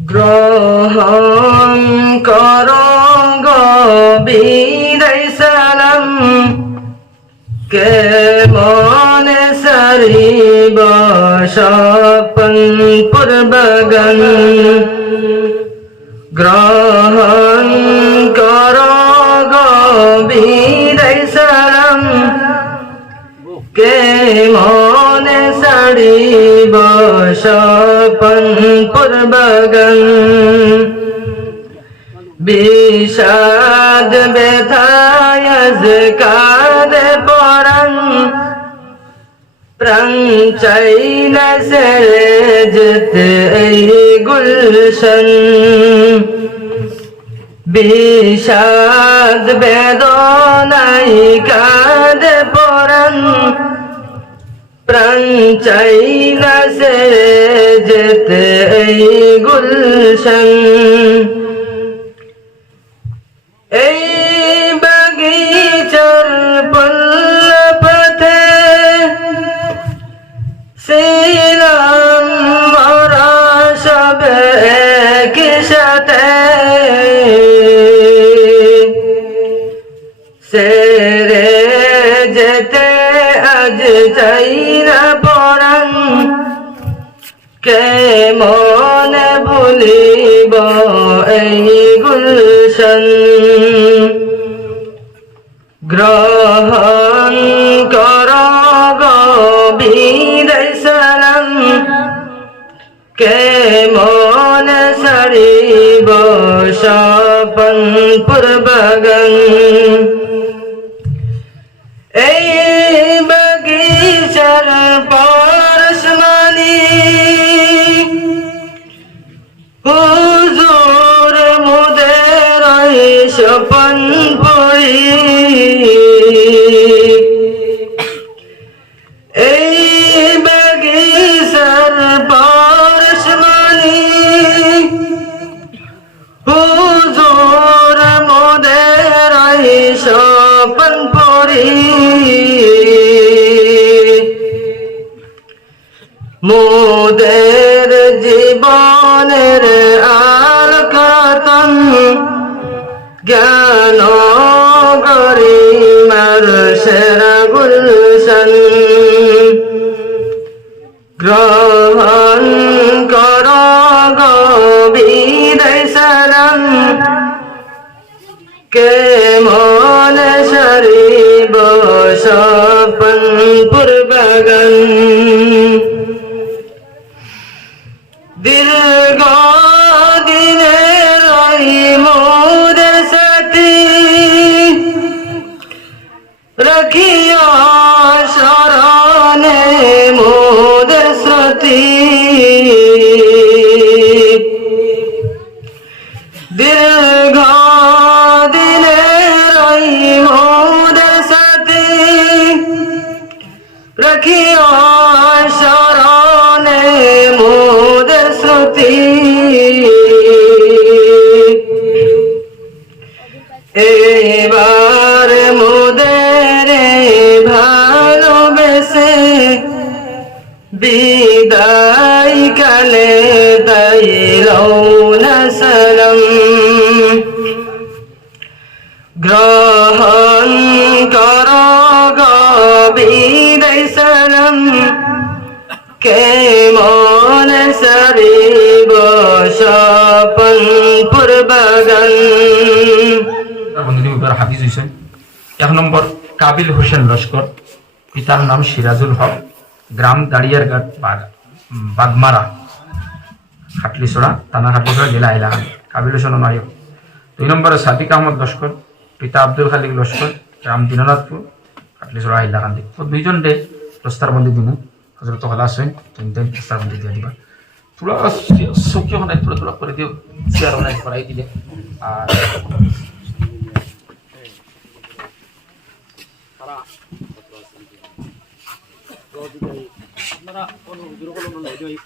গ্রহণ কর গবিদাই সালাম। কে মনে সরিব স্বপন পূর্বগন গ্রহণ কর সালাম। কে মনে সড়িব স্বপন পূর্বগন বিষাদ কাদ পরং চাইল সেরে যেতে এই গুলশন। বিষাদ বেদনাই কাদ পরং প্রাণ চাই না সে যেতে এই গুলশন। আজ চাই না পড়ান কে মনে ভুলিব এই গুলশন? গ্রহণ কর গবিদাই সালাম। কে মনে সরিব স্বপন পূর্বগন। এই মোদের জীবনের আলকাতন জ্ঞান গরিমার সেরা গুলশন। গ্রহণ কর গবিদাই সালাম কে মন সরিব স্বপন পূর্বগন। দাইল সালাম গ্রহণ কর গবিদাই সালাম কে মন সরিব স্বপন পূর্বগন হাফিজ হয়েছেন এক নম্বর, কাবিল হোসেন লস্কর। পিতার নাম সিরাজুল হক। গ্রাম দাড়িয়ারঘাট বাগমারা। হাটলিছড়া থানা হাটলিছড়া জেলা এলাকা কাবিল হোসেন নায়ক দুই নম্বরে সাদিক আহমদ লস্কর পিতা আব্দুল খালিক লস্কর গ্রাম দিননাথপুর এলাকা দিক তো দুইজন ডে দস্তার বন্দি দিমু হজরত হলা আছেন তুমি দেন দস্তার বন্দি দিয়ে দিবা তোরা তোরা করে দিও চেয়ার ওখানে করাই দিলে আর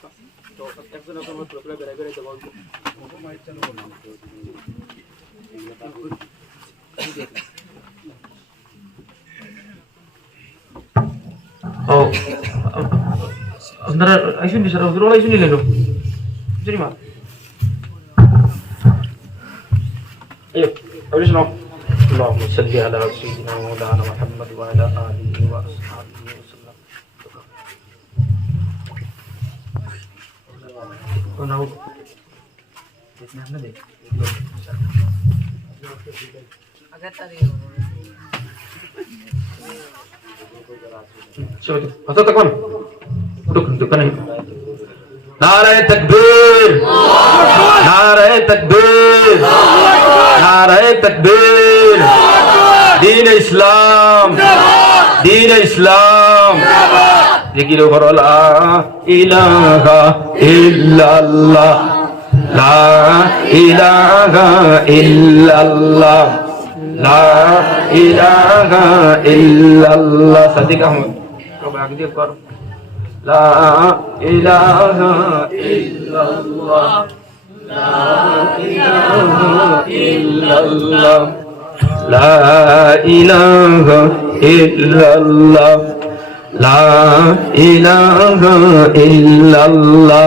ও আপনারা আইসুন নি স্যার হুজুর আইসুন নি লেলো বুঝলি মা ايوه قبل شنو اللهم صل على سيدنا مولانا محمد وعلى اله واصحابه وسلم হতো তখন দোকানে নারায় তকবীর নারায় তকবীর নারায় তকবীর দিন ইসলাম দিন ইসলাম জিকির করলা ইলাহা ইল্লাল্লাহ লা ইলাহা ইল্লাল্লাহ। লা ইলাহা ইল্লাল্লাহ। সাদিক আহমদ সব আগে দিয়ে কর লা ইলাহা ইল্লাল্লাহ। লা ইলাহা ইল্লাল্লাহ। লা ইলাহা ইল্লাল্লাহ। লা ইলাহা ইল্লাল্লাহ।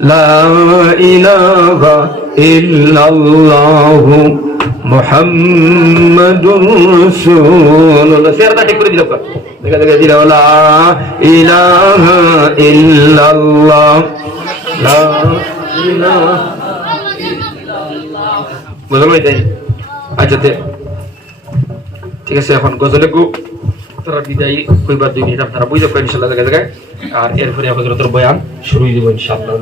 لا إله إلا الله محمد رسول الله سير ده تكبر دي لوكا دقا دقا دي لا إله إلا الله لا إله বুঝলাম এটাই আচ্ছাতে ঠিক আছে এখন গজলে গু তারা বিদায়ী কইবার দুই মিনিট আপনারা বুঝতে পারেন ইনশাল্লাহ জায়গায় জায়গায় আর এরপরে হজরতের বয়ান শুরু দিব ইনশাআল্লাহ